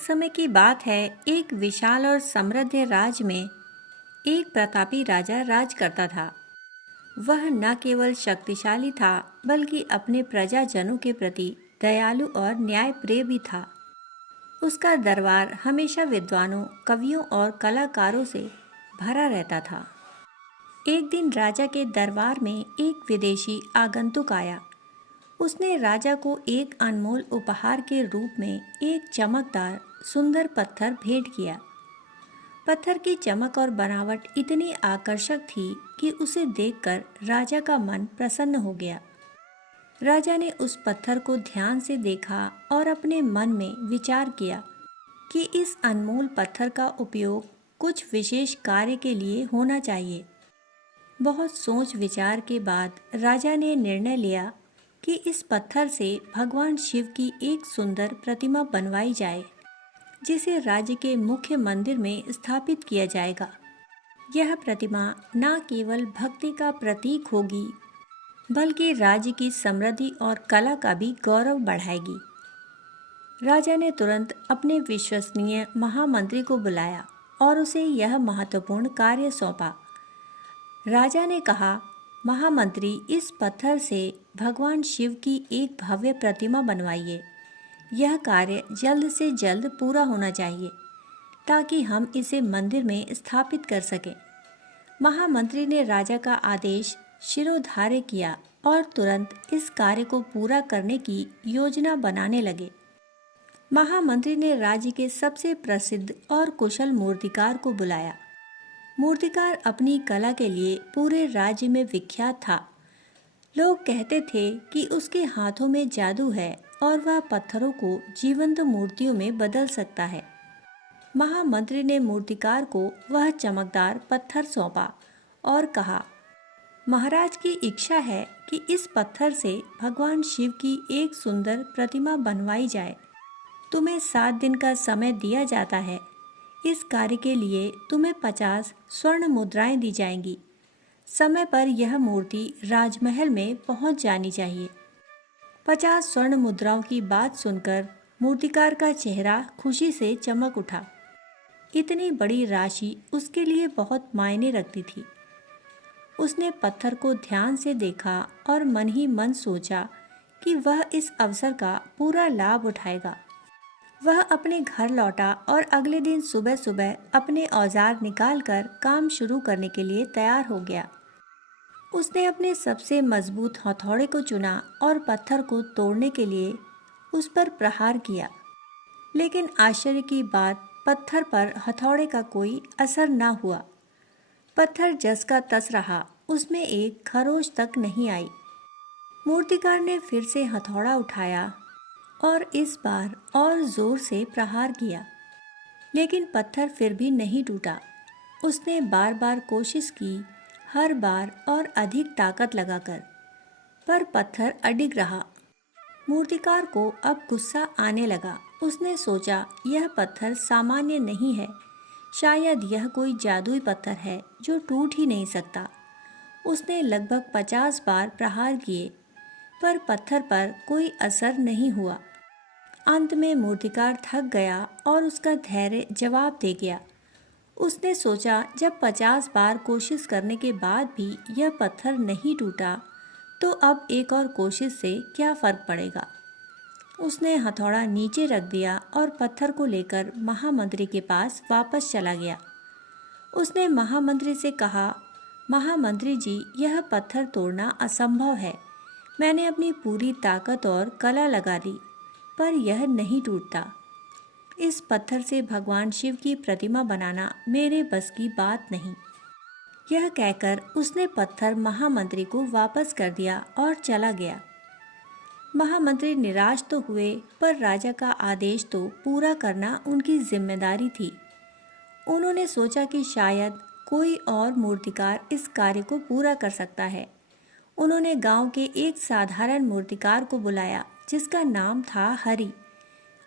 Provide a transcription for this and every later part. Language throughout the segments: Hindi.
समय की बात है। एक विशाल और समृद्ध राज्य में एक प्रतापी राजा राज करता था। वह न केवल शक्तिशाली था बल्कि अपने प्रजाजनों के प्रति दयालु और न्यायप्रिय भी था। उसका दरबार हमेशा विद्वानों, कवियों और कलाकारों से भरा रहता था। एक दिन राजा के दरबार में एक विदेशी आगंतुक आया। उसने राजा को एक अनमोल उपहार के रूप में एक चमकदार सुंदर पत्थर भेंट किया। पत्थर की चमक और बनावट इतनी आकर्षक थी कि उसे देखकर राजा का मन प्रसन्न हो गया। राजा ने उस पत्थर को ध्यान से देखा और अपने मन में विचार किया कि इस अनमोल पत्थर का उपयोग कुछ विशेष कार्य के लिए होना चाहिए। बहुत सोच विचार के बाद राजा ने निर्णय लिया कि इस पत्थर से भगवान शिव की एक सुंदर प्रतिमा बनवाई जाए, जिसे राज्य के मुख्य मंदिर में स्थापित किया जाएगा। यह प्रतिमा न केवल भक्ति का प्रतीक होगी बल्कि राज्य की समृद्धि और कला का भी गौरव बढ़ाएगी। राजा ने तुरंत अपने विश्वसनीय महामंत्री को बुलाया और उसे यह महत्वपूर्ण कार्य सौंपा। राजा ने कहा, महामंत्री, इस पत्थर से भगवान शिव की एक भव्य प्रतिमा बनवाइए। यह कार्य जल्द से जल्द पूरा होना चाहिए ताकि हम इसे मंदिर में स्थापित कर सकें। महामंत्री ने राजा का आदेश शिरोधार्य किया और तुरंत इस कार्य को पूरा करने की योजना बनाने लगे। महामंत्री ने राज्य के सबसे प्रसिद्ध और कुशल मूर्तिकार को बुलाया। मूर्तिकार अपनी कला के लिए पूरे राज्य में विख्यात था। लोग कहते थे कि उसके हाथों में जादू है और वह पत्थरों को जीवंत मूर्तियों में बदल सकता है। महामंत्री ने मूर्तिकार को वह चमकदार पत्थर सौंपा और कहा, महाराज की इच्छा है कि इस पत्थर से भगवान शिव की एक सुंदर प्रतिमा बनवाई जाए। तुम्हें 7 दिन का समय दिया जाता है। इस कार्य के लिए तुम्हें 50 स्वर्ण मुद्राएं दी जाएंगी। समय पर यह मूर्ति राजमहल में पहुंच जानी चाहिए। 50 स्वर्ण मुद्राओं की बात सुनकर मूर्तिकार का चेहरा खुशी से चमक उठा। इतनी बड़ी राशि उसके लिए बहुत मायने रखती थी। उसने पत्थर को ध्यान से देखा और मन ही मन सोचा कि वह इस अवसर का पूरा लाभ उठाएगा। वह अपने घर लौटा और अगले दिन सुबह सुबह अपने औजार निकालकर काम शुरू करने के लिए तैयार हो गया। उसने अपने सबसे मजबूत हथौड़े को चुना और पत्थर को तोड़ने के लिए उस पर प्रहार किया। लेकिन आश्चर्य की बात, पत्थर पर हथौड़े का कोई असर न हुआ। पत्थर जस का तस रहा, उसमें एक खरोंच तक नहीं आई। मूर्तिकार ने फिर से हथौड़ा उठाया और इस बार और जोर से प्रहार किया, लेकिन पत्थर फिर भी नहीं टूटा। उसने बार बार कोशिश की, हर बार और अधिक ताकत लगाकर, पर पत्थर अडिग रहा। मूर्तिकार को अब गुस्सा आने लगा। उसने सोचा, यह पत्थर सामान्य नहीं है, शायद यह कोई जादुई पत्थर है जो टूट ही नहीं सकता। उसने लगभग 50 बार प्रहार किए, पर पत्थर पर कोई असर नहीं हुआ। अंत में मूर्तिकार थक गया और उसका धैर्य जवाब दे गया। उसने सोचा, जब 50 बार कोशिश करने के बाद भी यह पत्थर नहीं टूटा, तो अब एक और कोशिश से क्या फर्क पड़ेगा। उसने हथौड़ा नीचे रख दिया और पत्थर को लेकर महामंत्री के पास वापस चला गया। उसने महामंत्री से कहा, महामंत्री जी, यह पत्थर तोड़ना असंभव है। मैंने अपनी पूरी ताकत और कला लगा दी, पर यह नहीं टूटता। इस पत्थर से भगवान शिव की प्रतिमा बनाना मेरे बस की बात नहीं। यह कहकर उसने पत्थर महामंत्री को वापस कर दिया और चला गया। महामंत्री निराश तो हुए, पर राजा का आदेश तो पूरा करना उनकी जिम्मेदारी थी। उन्होंने सोचा कि शायद कोई और मूर्तिकार इस कार्य को पूरा कर सकता है। उन्होंने गांव के एक साधारण मूर्तिकार को बुलाया, जिसका नाम था हरि।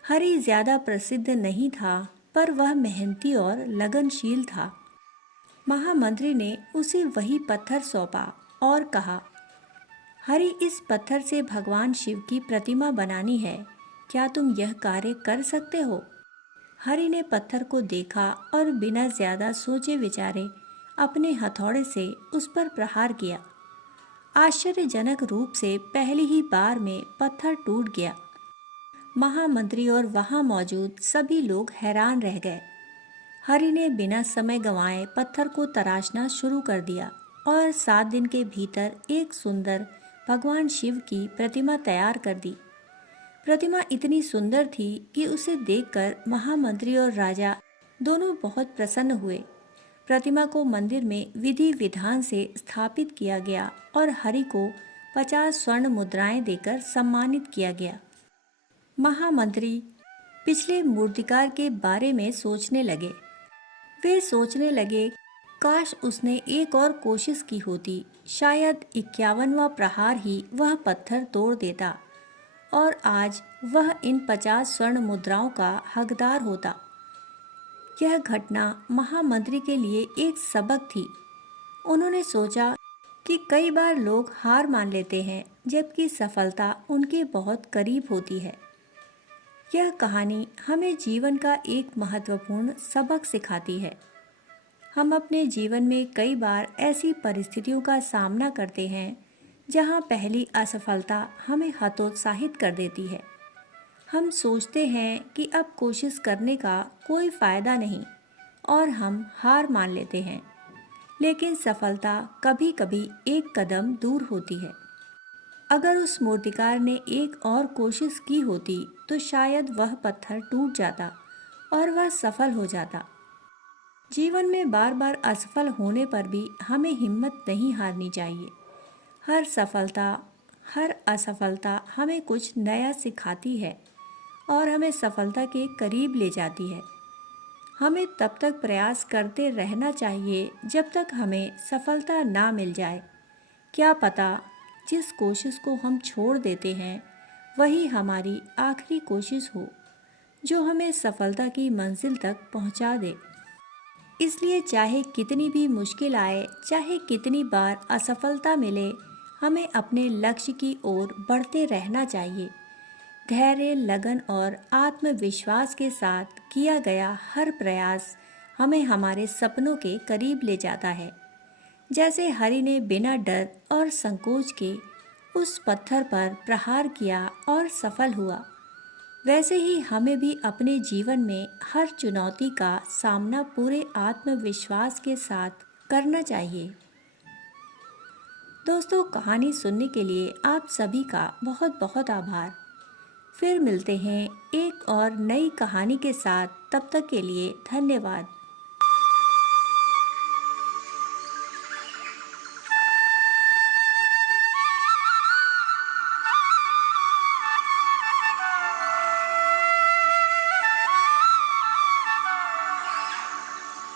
हरि ज्यादा प्रसिद्ध नहीं था, पर वह मेहनती और लगनशील था। महामंत्री ने उसे वही पत्थर सौंपा और कहा, हरि, इस पत्थर से भगवान शिव की प्रतिमा बनानी है। क्या तुम यह कार्य कर सकते हो? हरि ने पत्थर को देखा और बिना ज्यादा सोचे विचारे अपने हथौड़े से उस पर प्रहार किया। आश्चर्यजनक रूप से पहली ही बार में पत्थर टूट गया। महामंत्री और वहां मौजूद सभी लोग हैरान रह गए। हरि ने बिना समय गंवाए पत्थर को तराशना शुरू कर दिया और 7 दिन के भीतर एक सुंदर भगवान शिव की प्रतिमा तैयार कर दी। प्रतिमा इतनी सुंदर थी कि उसे देखकर महामंत्री और राजा दोनों बहुत प्रसन्न हुए। प्रतिमा को मंदिर में विधि विधान से स्थापित किया गया और हरि को 50 स्वर्ण मुद्राएं देकर सम्मानित किया गया। महामंत्री पिछले मूर्तिकार के बारे में सोचने लगे। वे सोचने लगे, काश उसने एक और कोशिश की होती, शायद 51वां प्रहार ही वह पत्थर तोड़ देता और आज वह इन 50 स्वर्ण मुद्राओं का हकदार होता। यह घटना महामंत्री के लिए एक सबक थी। उन्होंने सोचा कि कई बार लोग हार मान लेते हैं जबकि सफलता उनके बहुत करीब होती है। यह कहानी हमें जीवन का एक महत्वपूर्ण सबक सिखाती है। हम अपने जीवन में कई बार ऐसी परिस्थितियों का सामना करते हैं जहां पहली असफलता हमें हतोत्साहित कर देती है। हम सोचते हैं कि अब कोशिश करने का कोई फायदा नहीं और हम हार मान लेते हैं, लेकिन सफलता कभी-कभी एक कदम दूर होती है। अगर उस मूर्तिकार ने एक और कोशिश की होती तो शायद वह पत्थर टूट जाता और वह सफल हो जाता। जीवन में बार बार असफल होने पर भी हमें हिम्मत नहीं हारनी चाहिए। हर सफलता, हर असफलता हमें कुछ नया सिखाती है और हमें सफलता के करीब ले जाती है। हमें तब तक प्रयास करते रहना चाहिए जब तक हमें सफलता ना मिल जाए। क्या पता जिस कोशिश को हम छोड़ देते हैं वही हमारी आखिरी कोशिश हो जो हमें सफलता की मंजिल तक पहुंचा दे। इसलिए चाहे कितनी भी मुश्किल आए, चाहे कितनी बार असफलता मिले, हमें अपने लक्ष्य की ओर बढ़ते रहना चाहिए। धैर्य, लगन और आत्मविश्वास के साथ किया गया हर प्रयास हमें हमारे सपनों के करीब ले जाता है। जैसे हरि ने बिना डर और संकोच के उस पत्थर पर प्रहार किया और सफल हुआ, वैसे ही हमें भी अपने जीवन में हर चुनौती का सामना पूरे आत्मविश्वास के साथ करना चाहिए। दोस्तों, कहानी सुनने के लिए आप सभी का बहुत बहुत आभार। फिर मिलते हैं एक और नई कहानी के साथ। तब तक के लिए धन्यवाद।